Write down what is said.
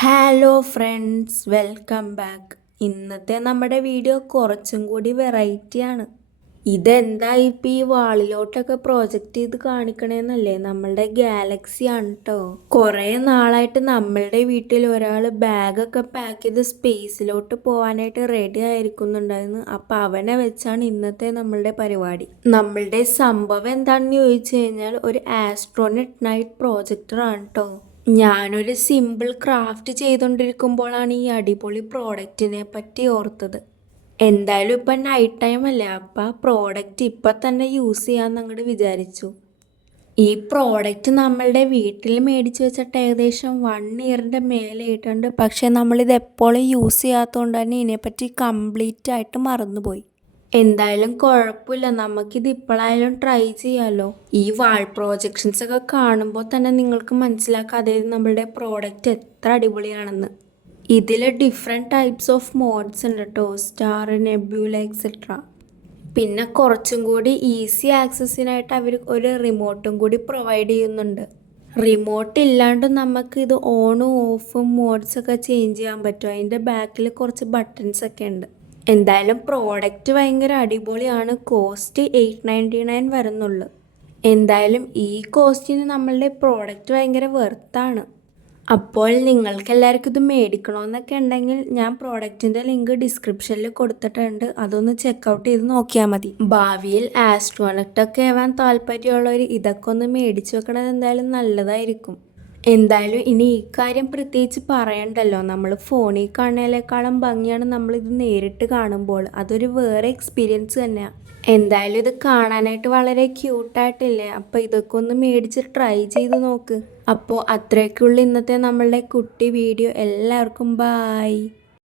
Hello friends, welcome back. ഇന്നത്തെ നമ്മുടെ video കുറച്ചും കൂടി വെറൈറ്റിയാണ്. ഇതെന്താ ഇപ്പം ഈ വാളിലോട്ടൊക്കെ പ്രോജക്റ്റ് ചെയ്ത് കാണിക്കണേന്നല്ലേ? നമ്മളുടെ ഗാലക്സി ആണ് കേട്ടോ. കുറേ നാളായിട്ട് നമ്മളുടെ വീട്ടിൽ ഒരാൾ ബാഗൊക്കെ പാക്ക് ചെയ്ത് സ്പേസിലോട്ട് പോകാനായിട്ട് റെഡി ആയിരിക്കുന്നുണ്ടായിരുന്നു. അപ്പം അവനെ വെച്ചാണ് ഇന്നത്തെ നമ്മളുടെ പരിപാടി. നമ്മളുടെ സംഭവം എന്താണെന്ന് ചോദിച്ചു കഴിഞ്ഞാൽ ഒരു ആസ്ട്രോനറ്റ് നൈറ്റ് പ്രോജക്ടറാണ് കേട്ടോ. ഞാനൊരു സിമ്പിൾ ക്രാഫ്റ്റ് ചെയ്തുകൊണ്ടിരിക്കുമ്പോഴാണ് ഈ അടിപൊളി പ്രോഡക്റ്റിനെ പറ്റി ഓർത്തത്. എന്തായാലും ഇപ്പം നൈറ്റ് ടൈം അല്ലേ, അപ്പം പ്രോഡക്റ്റ് ഇപ്പം തന്നെ യൂസ് ചെയ്യാമെന്ന് അങ്ങോട്ട് വിചാരിച്ചു. ഈ പ്രോഡക്റ്റ് നമ്മളുടെ വീട്ടിൽ മേടിച്ച് വെച്ചിട്ട് ഏകദേശം 1 ഇയറിൻ്റെ മേലെ ആയിട്ടുണ്ട്. പക്ഷേ നമ്മളിത് എപ്പോഴും യൂസ് ചെയ്യാത്തതുകൊണ്ട് തന്നെ ഇതിനെപ്പറ്റി കംപ്ലീറ്റ് ആയിട്ട് മറന്നുപോയി. എന്തായാലും കുഴപ്പമില്ല, നമുക്കിത് ഇപ്പോഴായാലും ട്രൈ ചെയ്യാമല്ലോ. ഈ വാൾ പ്രോജക്ഷൻസ് ഒക്കെ കാണുമ്പോൾ തന്നെ നിങ്ങൾക്ക് മനസ്സിലാക്കാം അതായത് നമ്മളുടെ പ്രോഡക്റ്റ് എത്ര അടിപൊളിയാണെന്ന്. ഇതിൽ ഡിഫറെൻറ്റ് ടൈപ്സ് ഓഫ് മോഡ്സ് ഉണ്ട് കേട്ടോ, സ്റ്റാർ, നെബ്യൂല എക്സെട്ര. പിന്നെ കുറച്ചും കൂടി ഈസി ആക്സസിനായിട്ട് അവർ ഒരു റിമോട്ടും കൂടി പ്രൊവൈഡ് ചെയ്യുന്നുണ്ട്. റിമോട്ട് ഇല്ലാണ്ട് നമുക്ക് ഇത് ഓണും ഓഫും മോഡ്സൊക്കെ ചേഞ്ച് ചെയ്യാൻ പറ്റും. അതിൻ്റെ ബാക്കിൽ കുറച്ച് ബട്ടൺസ് ഒക്കെ ഉണ്ട്. എന്തായാലും പ്രോഡക്റ്റ് ഭയങ്കര അടിപൊളിയാണ്. കോസ്റ്റ് 899 വരുന്നുള്ളൂ. എന്തായാലും ഈ കോസ്റ്റിന് നമ്മളുടെ പ്രോഡക്റ്റ് ഭയങ്കര വെർത്താണ്. അപ്പോൾ നിങ്ങൾക്ക് എല്ലാവർക്കും ഇത് മേടിക്കണമെന്നൊക്കെ ഉണ്ടെങ്കിൽ ഞാൻ പ്രോഡക്റ്റിൻ്റെ ലിങ്ക് ഡിസ്ക്രിപ്ഷനിൽ കൊടുത്തിട്ടുണ്ട്. അതൊന്ന് ചെക്കൗട്ട് ചെയ്ത് നോക്കിയാൽ മതി. ഭാവിയിൽ ആസ്ട്രോണറ്റൊക്കെ ആവാൻ താല്പര്യമുള്ളവർ ഇതൊക്കെ ഒന്ന് മേടിച്ച് വെക്കണത് എന്തായാലും നല്ലതായിരിക്കും. എന്തായാലും ഇനി ഈ കാര്യം പ്രത്യേകിച്ച് പറയണ്ടല്ലോ, നമ്മൾ ഫോണിൽ കാണുന്നതിനേക്കാളും ഭംഗിയാണ് നമ്മളിത് നേരിട്ട് കാണുമ്പോൾ. അതൊരു വേറെ എക്സ്പീരിയൻസ് തന്നെയാണ്. എന്തായാലും ഇത് കാണാനായിട്ട് വളരെ ക്യൂട്ടായിട്ടില്ലേ? അപ്പോൾ ഇതൊക്കെ ഒന്ന് മേടിച്ച് ട്രൈ ചെയ്ത് നോക്ക്. അപ്പോൾ അത്രയൊക്കെയുള്ള ഇന്നത്തെ നമ്മളുടെ കുട്ടി വീഡിയോ. എല്ലാവർക്കും ബായ്.